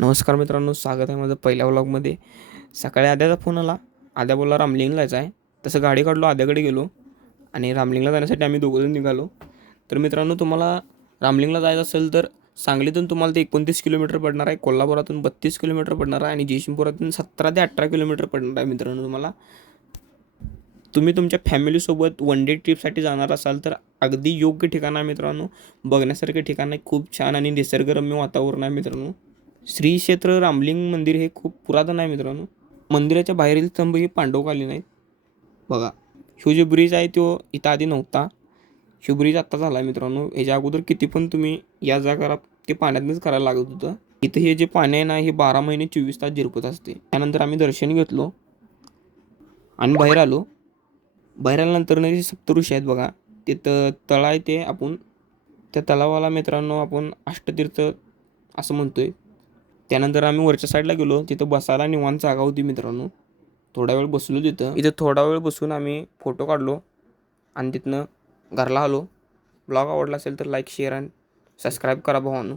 नमस्कार मित्रांनो, स्वागत आहे माझं पहिल्या व्लॉगमध्ये. सकाळी आद्याचा फोन आला. आद्या बोलला रामलिंगला जायचं आहे. तसं गाडी काढलो, आद्याकडे गेलो आणि रामलिंगला जाण्यासाठी आम्ही दोघंजण निघालो. तर मित्रांनो, तुम्हाला रामलिंगला जायचं असेल तर सांगलीतून तुम्हाला ते 29 किलोमीटर पडणार आहे, कोल्हापुरातून 32 किलोमीटर पडणार आहे आणि जयसिंगपुरातून 17 ते 18 किलोमीटर पडणार आहे. मित्रांनो, तुम्ही तुमच्या फॅमिलीसोबत वन डे ट्रिपसाठी जाणार असाल तर अगदी योग्य ठिकाण आहे मित्रांनो. बघण्यासारखे ठिकाण आहे, खूप छान आणि निसर्गरम्य वातावरण आहे मित्रांनो. श्री क्षेत्र रामलिंग मंदिर हे खूप पुरातन आहे मित्रांनो. मंदिराच्या बाहेरील स्तंभ हे पांडवकालीन आहेत. बघा, ह्यो जो ब्रिज आहे तो इथं आधी नव्हता. ह्यो ब्रिज आत्ता झाला आहे मित्रांनो. ह्याच्या अगोदर किती पण तुम्ही या जा करा, ते पाण्यातनंच करायला लागत होतं. इथं हे जे पाणी आहे ना, हे 12 महिने 24 तास झिरपत असते. त्यानंतर आम्ही दर्शन घेतलो आणि बाहेर आलो. बाहेर आल्यानंतर जे सप्तऋषी आहेत बघा, तिथं तळ आहे. ते आपण त्या तलावाला मित्रांनो आपण अष्टतीर्थ असं म्हणतोय. त्यानंतर आम्ही वरच्या साईडला गेलो. तिथं बसायला निवांत जागा होती मित्रांनो. थोडा वेळ बसलो तिथं. इथं थोडा वेळ बसून आम्ही फोटो काढलो आणि तिथनं घरला आलो. ब्लॉग आवडला असेल तर लाईक, शेअर आणि सबस्क्राईब करा भावांनो.